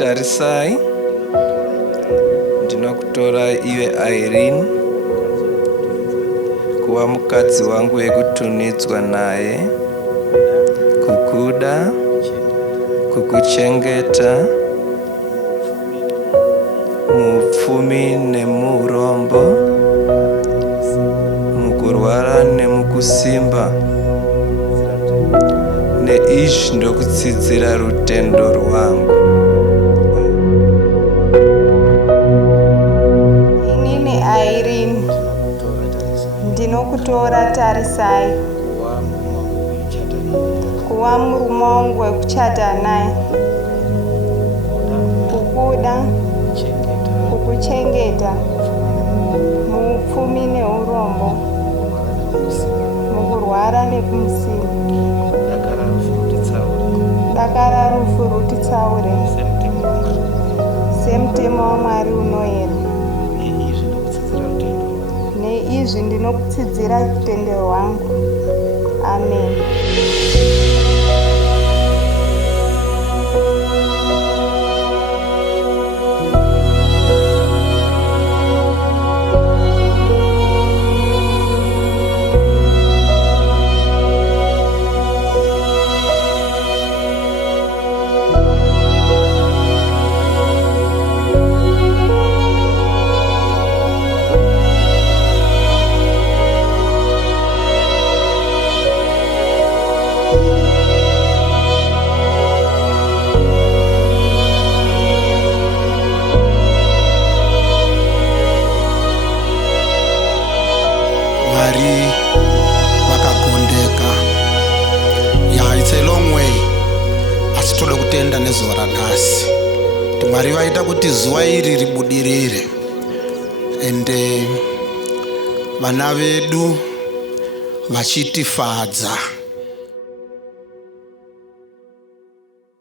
tarisai, ndinokutora iwe Irene kuva mukadzi wangu wekutunidzwa naye, kukuda, kukuchengeta mupfumi nemurombo, mukurwara nemukusimba. Neizvi ndokutsidzira rutendo rwangu. Inini Irene ndinokutora tarisai kuva murume wangu wekuchata naye, kukuda, kukuchengeta muupfumi neurombo, mukurwara nekumusimba. Dakara rufu rutitsaure semutemo waMwari unoyera. Neizvi ndinokutsidzira rutendo rwangu. Amen. Mwari vakagondeka. It's a long way. Asi toda kutenda nezuva ranhasi kuti Mwari vaita kuti zuva iri ribudirire, ende vana vedu vachitifadza.